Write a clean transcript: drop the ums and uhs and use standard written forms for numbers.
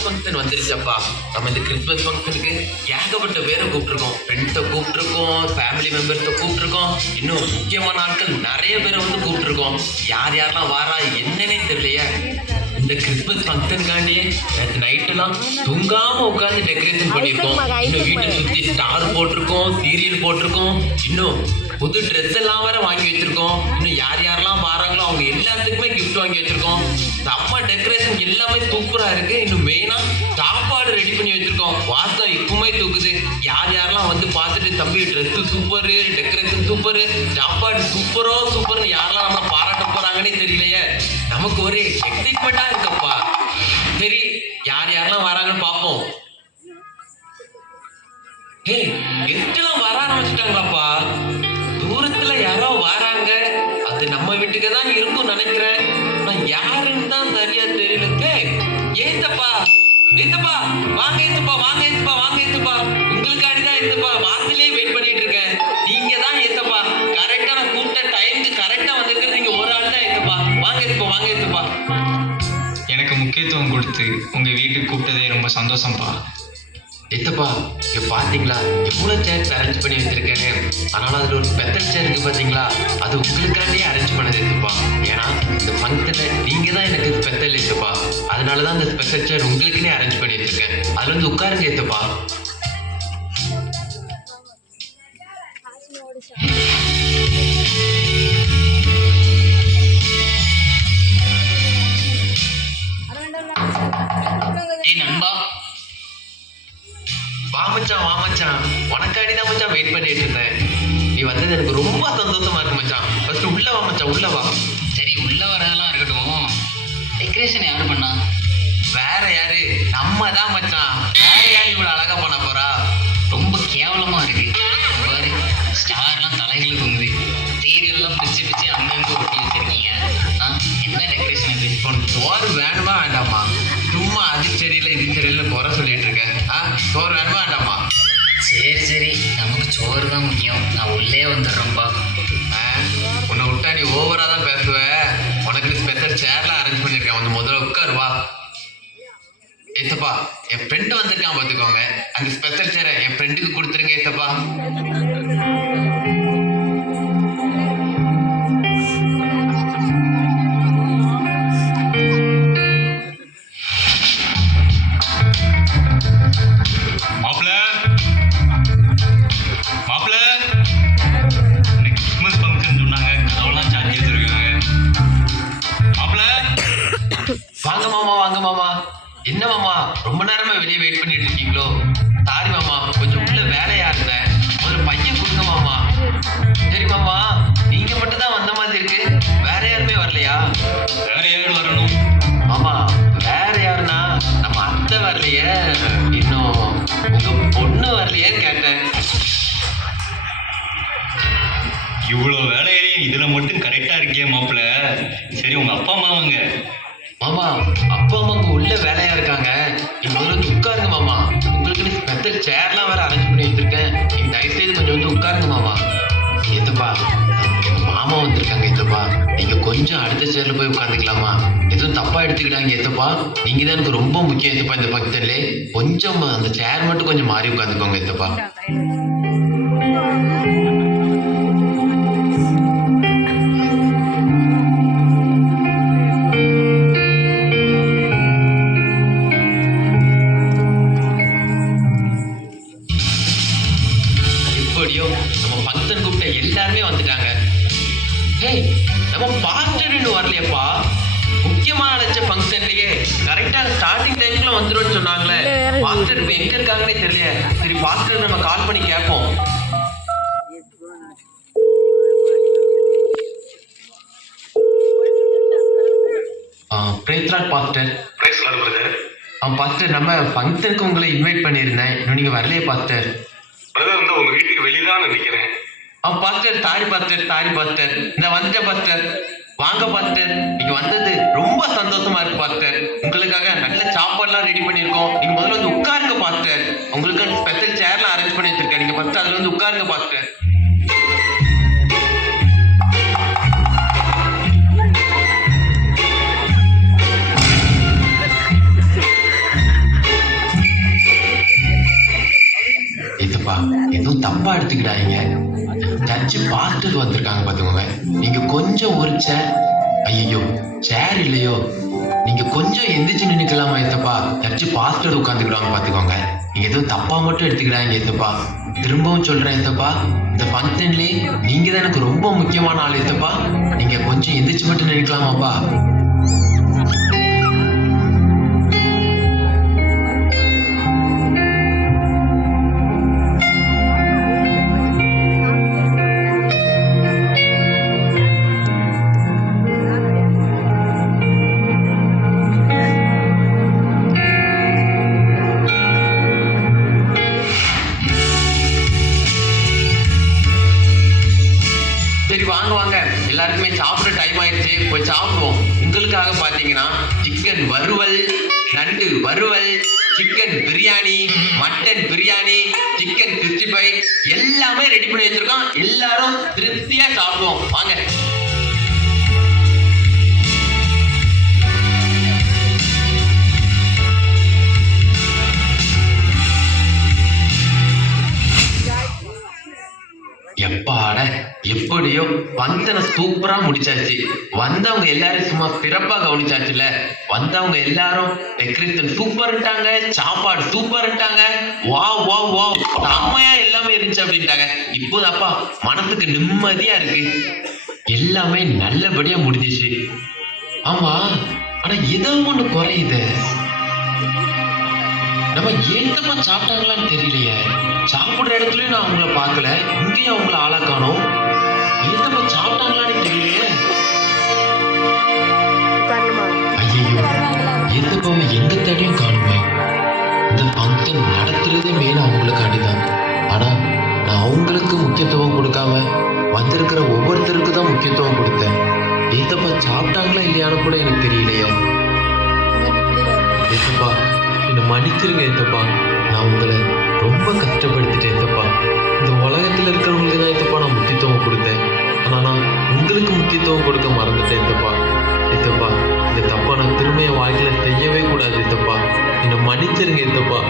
Christmas function வந்துருச்சப்பா. நம்ம இந்த Christmas ஃபங்க்ஷனுக்கு ஏகப்பட்ட பேரை கூப்பிட்டுருக்கோம். ஃப்ரெண்ட்ஸை கூப்பிட்டுருக்கோம், ஃபேமிலி மெம்பர்ஸை கூப்பிட்டுருக்கோம், இன்னும் முக்கியமான ஆட்கள் நிறைய பேரை வந்து கூப்பிட்டுருக்கோம். யார் யாரெல்லாம் வாரா என்னன்னே தெரியலையே. இந்த கிறிஸ்மஸ் ஃபங்க்ஷனுக்காண்டியே நேற்று நைட்டெல்லாம் தூங்காம உட்காந்து டெக்கரேஷன் பண்ணியிருக்கோம். இன்னும் வீட்டை சுற்றி ஸ்டார் போட்டிருக்கோம், சீரியல் போட்டிருக்கோம், இன்னும் புது ட்ரெஸ் எல்லாம் வேற வாங்கி வச்சிருக்கோம். இன்னும் யார் யாரெல்லாம் வராங்களோ அவங்க எல்லாத்துக்குமே கிஃப்ட் வாங்கி வச்சிருக்கோம். நம்ம டெக்கரேஷன் எல்லாமே சூப்பரா இருக்கு. இன்னும் மெயினா சாப்பாடு ரெடி பண்ணி வச்சிருக்கோம். வாசம் இப்பவுமே தூக்குது. யார் யாரெல்லாம் வந்து பார்த்துட்டு தம்பி ட்ரெஸ் சூப்பரு, டெக்கரேஷன் சூப்பரு, சாப்பாடு சூப்பரோ சூப்பர்னு யாரெல்லாம் நம்ம பாராட்ட போறாங்கன்னே தெரியலையே. நமக்கு ஒரு எக்ஸைட்மெண்டா இருக்கப்பா. சரி, யார் யாரெல்லாம் வராங்கன்னு பார்ப்போம். கெஸ்ட்லாம் வர ஆரம்பிச்சிட்டாங்களாப்பா. தூரத்துல யாரோ வராங்க. அது நம்ம வீட்டுக்கு தான் இருக்கும் நினைக்கிறேன். நான் யாருன்னு தான் சரியா தெரியல. ஏத்தப்பா ஏத்தப்பா வாங்க, ஏத்தப்பா வாங்க, ஏத்தப்பா வாங்க, ஏத்தப்பா உங்களுக்காடிதான் ஏத்தப்பா வாசலே வெயிட் பண்ணிட்டு இருக்கேன். நீங்க தான் ஏத்தப்பா. கரெக்டா நான் கூப்பிட்ட டைமுக்கு கரெக்டா வந்திருக்கிறது நீங்க ஒரு ஆள் தான் ஏத்தப்பா. வாங்க ஏத்தப்பா, வாங்க ஏத்தப்பா. எனக்கு முக்கியத்துவம் கொடுத்து உங்க வீட்டுக்கு கூப்பிட்டதே ரொம்ப சந்தோஷம்ப்பா. ஏத்தப்பா, இங்க பாத்தீங்களா எவ்வளவு சேர்ஸ் அரேஞ்ச் பண்ணி வச்சிருக்கேன்னு. அதனால அதுல ஒரு ஸ்பெஷல் சேர் இருக்கு பாத்தீங்களா, அது உங்களுக்காண்டியே அரேஞ்ச் பண்ணது ஏத்தப்பா. ஏன்னா இந்த ஃபங்க்ஷன்ல நீங்க தான் எனக்கு ஸ்பெஷல் ஏத்தப்பா. அதனாலதான் இந்த ஸ்பெஷல் சேர் உங்களுக்குன்னே அரேஞ்ச் பண்ணி வச்சிருக்கேன். அதுல வந்து உட்காருங்க ஏத்தப்பா. நண்பா, வா மச்சான், வா மச்சான், உனக்காடி தான் மச்சான் வெயிட் பண்ணிட்டு இருந்தேன். நீ வந்தது எனக்கு ரொம்ப சந்தோஷமா இருக்கு மச்சான். ஃபர்ஸ்ட் உள்ள வா மச்சான், உள்ள வா. சரி உள்ள வரதெல்லாம் இருக்கட்டும். டெக்கரேஷன் யாரு பண்ணா? வேற யாரு, நம்ம தான் மச்சான். வேற யாரு இவ்வளவு அழகா பண்ண போறா? ரொம்ப கேவலமா இருக்கு. பாரு, ஸ்டார்லாம் தலைகளை தொங்குது. சீரியல்லாம் பிச்சு பிச்சு அங்கங்க ஒட்டி வச்சிருக்கீங்க. என்ன டெக்கரேஷன் இது? சோறு வேணுமா வேண்டாமா? சும்மா அது சரியில்லை இது சரியில்லை குறை சொல்லிட்டு இருக்கேன். சோறு வேணுமா வேண்டாமா? சரி சரி, நமக்கு சோறு தான் முக்கியம். நான் உள்ளே வந்துடுறேன்ப்பா. உன்னை விட்டா நீ ஓவரா தான் பேசுவ. உனக்கு ஸ்பெஷல் சேர்லாம் அரேஞ்ச் பண்ணிருக்கேன். வந்து முதல்ல உட்காரு வா. ஏத்தப்பா, என் ஃப்ரெண்டு வந்திருக்கான் பார்த்துக்கோங்க. அந்த ஸ்பெஷல் சேரை என் ஃப்ரெண்டுக்கு கொடுத்துருங்க ஏத்தப்பா. வாங்க மாமா, வாங்க மாமா. என்ன மாமா ரொம்ப நேரமா வெளியே வெயிட் பண்ணிட்டு இருக்கீங்களோ? சாரி மாமா, கொஞ்சம் உள்ள வேலையா இருந்தேன். முதல்ல பையன் கொடுங்க மாமா. சரி மாமா, நீங்க மட்டும் தான் வந்த மாதிரி இருக்கு. வேற யாருமே வரலையா? வேற யாரு வரணும்? மாமா வேற யாருன்னா நம்ம அத்தை வரலையே, இன்னும் உங்க பொண்ணு வரலையேன்னு கேட்டேன். இவ்வளவு வேலையிலையும் இதுல மட்டும் கரெக்டா இருக்கே மாப்பிள்ள. சரி, உங்க அப்பா அம்மாவங்க? மாமா அப்பா அம்மாங்க உள்ள வேலையா இருக்காங்க. நீங்க முதல்ல வந்து உட்காருங்க மாமா. உங்களுக்கு ஸ்பெஷல் சேர்லாம் வேற அரேஞ்ச் பண்ணி வச்சிருக்கேன். நீங்க தயவு செய்து கொஞ்சம் வந்து உட்காருங்க மாமா. ஏத்தப்பா, மாமா வந்திருக்காங்க ஏத்தப்பா. நீங்க கொஞ்சம் அடுத்த சேர்ல போய் உட்காந்துக்கலாமா? எதுவும் தப்பா எடுத்துக்கிட்டாங்க ஏத்தப்பா. நீங்க தான் எனக்கு ரொம்ப முக்கியம் ஏத்தப்பா. இந்த பக்கத்துல கொஞ்சம் அந்த சேர் மட்டும் கொஞ்சம் மாறி உட்காந்துக்கோங்க ஏத்தப்பா. நம்ம ஃபங்க்ஷன் கூப்பிட்ட எல்லாருமே வந்துட்டாங்க. நம்ம பாஸ்டர் இன்னும் வரலையப்பா. முக்கியமா நினைச்ச ஃபங்க்ஷன்லயே கரெக்டா ஸ்டார்டிங் டைம்ல வந்துரும்னு சொன்னாங்களே. பாஸ்டர் இப்ப எங்க இருக்காங்கன்னே தெரியல. சரி, பாஸ்டர் நம்ம கால் பண்ணி கேட்போம். Praise lord pastor. Praise lord brother. Pastor, நம்ம ஃபங்க்ஷனுக்கு உங்களை இன்வைட் பண்ணியிருந்தேன். இன்னும் நீங்க வரலையே பாஸ்டர். பிரதர் வந்து உங்க வீட்டுக்கு வெளியதான் நினைக்கிறேன். Pastor sorry pastor, sorry pastor. இந்த வந்துட்டேன் பாஸ்டர். வாங்க பாஸ்டர், நீங்க வந்தது ரொம்ப சந்தோஷமா இருக்கு பாஸ்டர். உங்களுக்காக நல்ல சாப்பாடுலாம் ரெடி பண்ணியிருக்கோம். நீங்க முதல்ல வந்து உட்காருங்க பாஸ்டர். உங்களுக்கு ஸ்பெஷல் சேர்லாம் அரேஞ்ச் பண்ணி வச்சிருக்கேன். நீங்க ஃபர்ஸ்ட் அதுல வந்து உட்காருங்க பாஸ்டர். ஏத்தப்பா எதுவும் தப்பா எடுத்துக்கிடாதீங்க. ஜட்ஜு பாஸ்டர் வந்திருக்காங்க பாத்துக்கோங்க. நீங்க கொஞ்சம் ஒரு சேர், ஐயோ சேர் இல்லையோ, நீங்க கொஞ்சம் எந்திரிச்சு நின்னுக்கலாமா ஏத்தப்பா? ஜட்ஜு பாஸ்டர் உட்காந்துக்கிறாங்க பாத்துக்கோங்க. நீங்க எதுவும் தப்பா மட்டும் எடுத்துக்கிடாதீங்க ஏத்தப்பா. திரும்பவும் சொல்றேன் ஏத்தப்பா, இந்த ஃபங்க்ஷன்லயே நீங்க தான் எனக்கு ரொம்ப முக்கியமான ஆள் ஏத்தப்பா. நீங்க கொஞ்சம் எந்திரிச்சு மட்டும் நினைக்கலாமாப்பா? சரி வாங்க வாங்க, எல்லாருக்குமே சாப்பிட டைம் ஆயிடுச்சு, போய் சாப்பிடுவோம். உங்களுக்காக பாத்தீங்கன்னா சிக்கன் வறுவல், நண்டு வறுவல், chicken biryani, mutton biryani, chicken 65 எல்லாமே ரெடி பண்ணி வச்சிருக்கோம். எல்லாரும் திருப்தியா சாப்பிடுவோம் வாங்க. எப்பாட எப்படியோ ஃபங்க்ஷனை சூப்பரா முடிச்சாச்சு. வந்தவங்க எல்லாரும் சும்மா சிறப்பா கவனிச்சாச்சுல. வந்தவங்க எல்லாரும் டெக்கரேஷன் சூப்பர்ட்டாங்க, சாப்பாடு சூப்பர்ட்டாங்க, வாவ் வாவ் வாவ் செம்மையா எல்லாமே இருந்துச்சு அப்படின்ட்டாங்க. இப்போதாப்பா மனசுக்கு நிம்மதியா இருக்கு. எல்லாமே நல்லபடியா முடிஞ்சிச்சு. ஆமா, ஆனா ஏதோ ஒண்ணு குறையுது. நம்ம ஏத்தப்பா சாப்பிட்டாங்களான்னு தெரியலையே. சாப்பிடுற இடத்துலயும் நான் அவங்கள பார்க்கல, இங்கேயும் அவங்கள ஆளா காணோம். ஏத்தப்பா சாப்பிட்டாங்களான்னு தெரியலையே. ஐயோ, ஏத்தப்பாவை எங்க தேடியும் காணுமே. இந்த ஃபங்க்ஷன் நடத்துறதே மெயின் அவங்களுக்காண்டிதான். ஆனா நான் அவங்களுக்கு முக்கியத்துவம் கொடுக்காம வந்திருக்கிற ஒவ்வொருத்தருக்கு தான் முக்கியத்துவம் கொடுத்தேன். ஏத்தப்பா சாப்பிட்டாங்களா இல்லையான்னு கூட எனக்கு தெரியலையே. ஏத்தப்பா என்னை மன்னிச்சிருங்க ஏத்தப்பா, நான் உங்களை ரொம்ப கஷ்டப்படுத்திட்டேன் ஏத்தப்பா. இந்த உலகத்துல இருக்கிறவங்களுக்கு தான் ஏத்தப்பா நான் முக்கியத்துவம் கொடுத்தேன். ஆனா நான் உங்களுக்கு முக்கியத்துவம் கொடுக்க மறந்துட்டேன் ஏத்தப்பா. ஏத்தப்பா இந்த தப்பா நான் திரும்ப என் வாழ்க்கையில செய்யவே கூடாது ஏத்தப்பா. என்னை மன்னிச்சிருங்க ஏத்தப்பா.